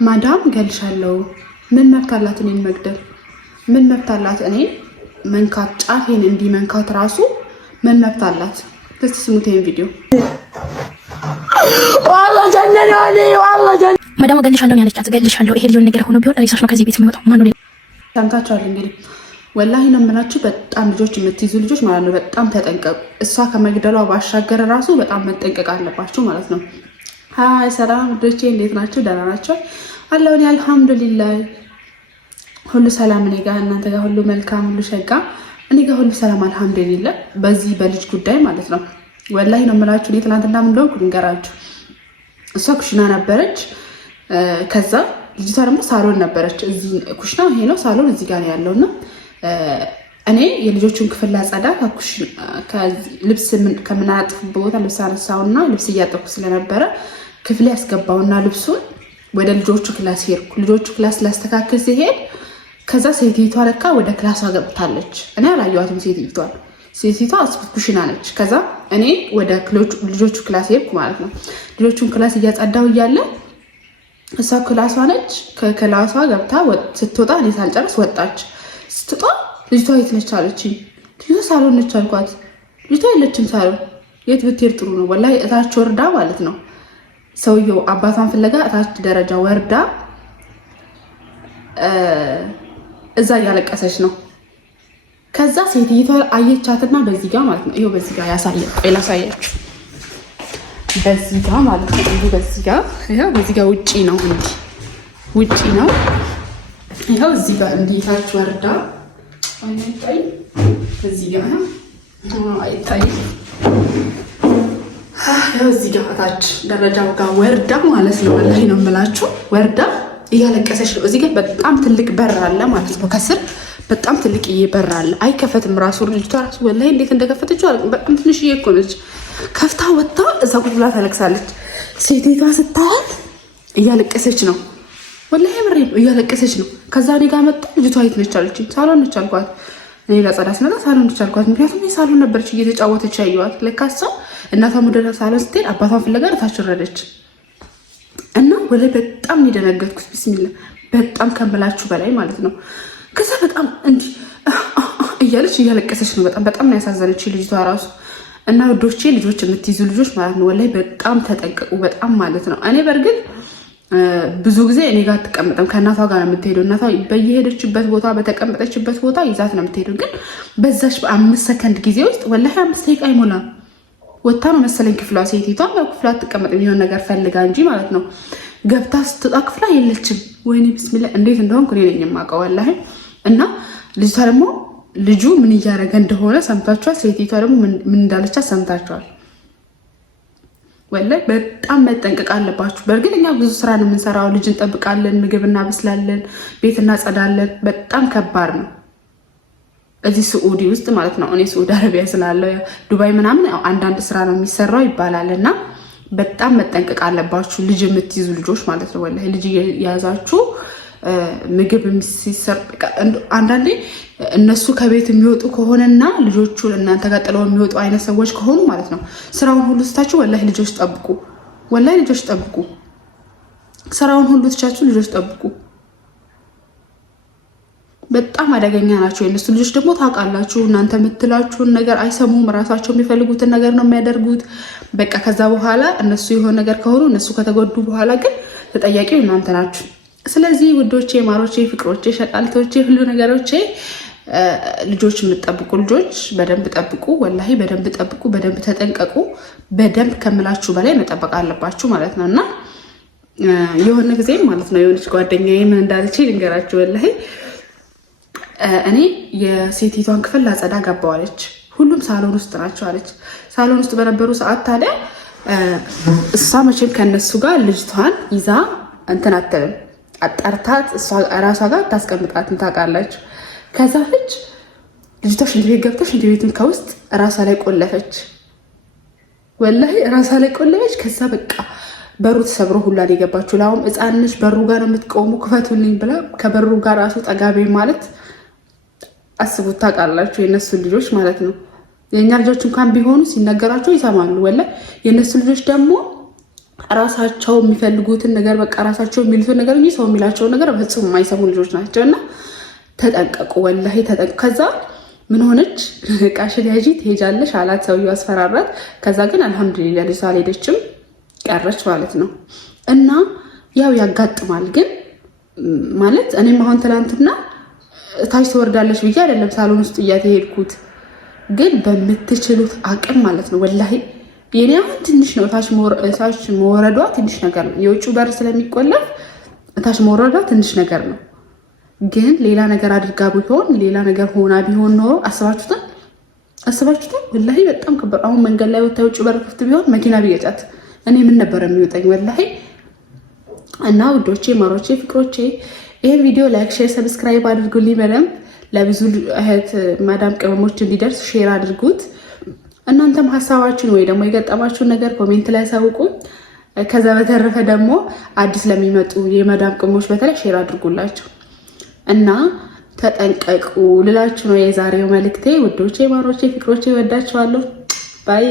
ማዳም ገልሻለሁ። ምን መብት አላት እኔን መግደል? ምን መብት አላት እኔን መንካት? ጫፌን እንዲህ መንካት ራሱ ምን መብት አላት? እስቲ ስሙት ይሄን ቪዲዮ። ማዳም ገልሻለሁ ያለቻት ገልሻለሁ። ይሄ ሊሆን ነገር ሆኖ ቢሆን ሬሳሽ ነው ከዚህ ቤት የሚወጣው። ማን ነው? ሰምታችኋል እንግዲህ። ወላሂ ነው የምላችሁ፣ በጣም ልጆች የምትይዙ ልጆች ማለት ነው በጣም ተጠንቀቁ። እሷ ከመግደሏ ባሻገር ራሱ በጣም መጠንቀቅ አለባችሁ ማለት ነው። ሀይ ሰላም ልጆቼ፣ እንዴት ናቸው? ደህና ናቸው አለሁኝ አልሐምዱሊላህ። ሁሉ ሰላም እኔ ጋር፣ እናንተ ጋር ሁሉ መልካም፣ ሁሉ ሸጋ። እኔ ጋር ሁሉ ሰላም አልሐምዱሊላህ። በዚህ በልጅ ጉዳይ ማለት ነው ወላሂ ነው የምላችሁ። እኔ ትናንትና ምን እንደሆንኩ ልንገራችሁ። እሷ ኩሽና ነበረች፣ ከዛ ልጅቷ ደግሞ ሳሎን ነበረች። እዚህ ኩሽና ይሄ ነው፣ ሳሎን እዚህ ጋር ነው ያለውና እኔ የልጆቹን ክፍል ላጸዳ ልብስ ከምናጥፍበት ቦታ ልብስ አነሳውና ልብስ እያጠብኩ ስለነበረ ክፍል ያስገባውና ልብሱን ወደ ልጆቹ ክላስ ሄድኩ። ልጆቹ ክላስ ላስተካክል ሲሄድ ከዛ ሴቲቷ ለካ ወደ ክላሷ ገብታለች። እኔ አላየኋትም ሴቲቷ ኩሽና ነች። ከዛ እኔ ወደ ልጆቹ ክላስ ሄድኩ ማለት ነው። ልጆቹን ክላስ እያጸዳው እያለ እሷ ክላሷ ነች። ከክላሷ ገብታ ስትወጣ እኔ ሳልጨርስ ወጣች። ስትወጣ ልጅቷ የት ነች አለችኝ። ልጅቷ ሳሎን ነች አልኳት። ልጅቷ የለችም ሳሎን። የት ብትሄድ ጥሩ ነው? ወላሂ እታች ወርዳ ማለት ነው ሰውየው አባቷን ፍለጋ እታች ደረጃ ወርዳ እዛ እያለቀሰች ነው። ከዛ ሴትይቷ አየቻትና በዚህ ጋር ማለት ነው ይኸው በዚህ ጋር ላሳያችሁ። በዚህ ጋር ማለት ነው ይኸው በዚህ ጋር ውጪ ነው እንዲህ ውጪ ነው። ይኸው እዚህ ጋር እንዲህ ታች ወርዳ አይታይ፣ እዚህ ጋር አይታይ። ይኸው እዚህ ጋር ታች ደረጃው ጋር ወርዳ ማለት ነው ወላሂ ነው የምላችሁ ወርዳ እያለቀሰች ነው። እዚህ ጋር በጣም ትልቅ በር አለ ማለት ነው። ከስር በጣም ትልቅዬ በር አለ። አይከፈትም ራሱ ልጅቷ ራሱ ወላሂ እንዴት እንደከፈተችው አላውቅም። በጣም ትንሽዬ እኮ ነች። ከፍታ ወጣ እዛ ቁጭ ብላ ታለቅሳለች። ሴቲቷ ስታያት እያለቀሰች ነው ወላሂ ምሬ ነው እያለቀሰች ነው። ከዛ እኔ ጋር መጣ። ልጅቷ የት ነች አለችኝ። ሳሎን ነች አልኳት። እኔ ላጸዳ ስመጣ ሳሎን ነች አልኳት። ምክንያቱም ሳሎን ነበረች እየተጫወተች ያየዋት። ለካ እሷ እናቷ ወደ ሳሎን ስትሄድ አባቷን ፍለጋ ታች ወረደች እና ወላሂ በጣም የደነገጥኩት ቢስሚላ በጣም ከምላችሁ በላይ ማለት ነው። ከዛ በጣም እንዲህ እያለች እያለቀሰች ነው። በጣም ነው ያሳዘነች ልጅቷ ራሱ። እና ወዶቼ ልጆች የምትይዙ ልጆች ማለት ነው ወላሂ በጣም ተጠንቀቁ፣ በጣም ማለት ነው። እኔ በእርግጥ ብዙ ጊዜ እኔ ጋር አትቀመጥም፣ ከእናቷ ጋር ነው የምትሄደው። እናቷ በየሄደችበት ቦታ በተቀመጠችበት ቦታ ይዛት ነው የምትሄደው። ግን በዛች በ5 ሰከንድ ጊዜ ውስጥ ወላሂ 5 ደቂቃ አይሞላም ወታ ነው መሰለኝ ክፍሏ። ሴቲቷ ያው ክፍሏ አትቀመጥም፣ የሆነ ነገር ፈልጋ እንጂ ማለት ነው። ገብታ ስትወጣ ክፍሏ የለችም። ወይኔ ቢስሚላ እንዴት እንደሆንኩ እኔ ነኝ የማውቀው ወላሂ። እና ልጅቷ ደግሞ ልጁ ምን እያደረገ እንደሆነ ሰምታችኋል። ሴቲቷ ደግሞ ምን እንዳለቻት ሰምታችኋል። ወላሂ በጣም መጠንቀቅ አለባችሁ። በእርግጥ እኛ ብዙ ስራ ነው የምንሰራው። ልጅ እንጠብቃለን፣ ምግብ እናበስላለን፣ ቤት እናጸዳለን። በጣም ከባድ ነው እዚህ ስዑዲ ውስጥ ማለት ነው። እኔ ስዑዲ አረቢያ ስላለው ዱባይ ምናምን አንዳንድ ስራ ነው የሚሰራው ይባላል። እና በጣም መጠንቀቅ አለባችሁ ልጅ የምትይዙ ልጆች ማለት ነው። ወላሂ ልጅ የያዛችሁ ምግብ ሲሰር አንዳንዴ እነሱ ከቤት የሚወጡ ከሆነና ልጆቹ እናንተ ጋር ጥለው የሚወጡ አይነት ሰዎች ከሆኑ ማለት ነው ስራውን ሁሉ ስታችሁ ወላሂ ልጆች ጠብቁ፣ ወላሂ ልጆች ጠብቁ። ስራውን ሁሉ ትቻችሁ ልጆች ጠብቁ። በጣም አደገኛ ናቸው የእነሱ ልጆች። ደግሞ ታውቃላችሁ እናንተ የምትላችሁን ነገር አይሰሙም። ራሳቸው የሚፈልጉትን ነገር ነው የሚያደርጉት። በቃ ከዛ በኋላ እነሱ የሆነ ነገር ከሆኑ እነሱ ከተጎዱ በኋላ ግን ተጠያቂው እናንተ ናችሁ። ስለዚህ ውዶቼ፣ ማሮቼ፣ ፍቅሮቼ፣ ሸቃልቶቼ፣ ሁሉ ነገሮቼ ልጆች የምትጠብቁ ልጆች በደንብ ጠብቁ። ወላሂ በደንብ ጠብቁ፣ በደንብ ተጠንቀቁ። በደንብ ከምላችሁ በላይ መጠበቅ አለባችሁ ማለት ነው። እና የሆነ ጊዜ ማለት ነው የሆነች ጓደኛዬ ምን እንዳለች ልንገራችሁ። ወላሂ እኔ የሴቲቷን ክፍል ላጸዳ ገባዋለች። ሁሉም ሳሎን ውስጥ ናቸው አለች። ሳሎን ውስጥ በነበሩ ሰዓት ታዲያ እሷ መቼም ከነሱ ጋር ልጅቷን ይዛ እንትን አትልም፣ አጣርታት ራሷ ጋር ታስቀምጣትን ታውቃላችሁ። ከዛ ልጅቷ ሽንት ቤት ገብታ ሽንት ቤቱን ከውስጥ ራሷ ላይ ቆለፈች። ወላሂ ራሷ ላይ ቆለፈች። ከዛ በቃ በሩ ተሰብሮ ሁላ የገባችሁ ላሁም ሕፃንሽ በሩ ጋር ነው የምትቆሙ ክፈቱልኝ ብላ ከበሩ ጋር ራሱ ጠጋቤ ማለት አስቡት። ታውቃላችሁ የእነሱ ልጆች ማለት ነው። የእኛ ልጆች እንኳን ቢሆኑ ሲነገራቸው ይሰማሉ። ወላሂ የእነሱ ልጆች ደግሞ ራሳቸው የሚፈልጉትን ነገር በቃ ራሳቸው የሚሉትን ነገር እንጂ ሰው የሚላቸውን ነገር በፍጹም የማይሰሙ ልጆች ናቸው። እና ተጠንቀቁ፣ ወላሂ ተጠንቀቁ። ከዛ ምን ሆነች? እቃሽን ያዢ ትሄጃለሽ አላት ሰውዬው፣ አስፈራራት። ከዛ ግን አልሐምዱሊላህ ልጅቷ አልሄደችም ቀረች ማለት ነው። እና ያው ያጋጥማል ግን ማለት እኔም አሁን ትናንትና ታች ትወርዳለች ብዬ አይደለም ሳሎን ውስጥ እያተሄድኩት፣ ግን በምትችሉት አቅም ማለት ነው ወላሂ የኔ አሁን ትንሽ ነው ታች መውረዷ ትንሽ ነገር ነው። የውጭ በር ስለሚቆለፍ ታች መውረዷ ትንሽ ነገር ነው። ግን ሌላ ነገር አድርጋ ቢሆን ሌላ ነገር ሆና ቢሆን ኖሮ አስባችሁታል? ወላሂ በጣም ከባድ። አሁን መንገድ ላይ ወታ የውጭ በር ክፍት ቢሆን መኪና ቢገጫት እኔ ምን ነበር የሚወጣኝ ወላሂ። እና ውዶቼ፣ ማሮቼ፣ ፍቅሮቼ ይህን ቪዲዮ ላይክ፣ ሼር፣ ሰብስክራይብ አድርጉልኝ። በደንብ ለብዙ እህት ማዳም ቅመሞች እንዲደርስ ሼር አድርጉት። እናንተም ሀሳባችሁን ወይ ደግሞ የገጠማችሁን ነገር ኮሜንት ላይ አሳውቁኝ። ከዛ በተረፈ ደግሞ አዲስ ለሚመጡ የማዳም ቅመሞች በተለይ ሼር አድርጉላቸው እና ተጠንቀቁ ልላችሁ ነው የዛሬው መልእክቴ። ውዶቼ፣ ማሮቼ፣ ፍቅሮቼ፣ ወዳችኋለሁ። ባይ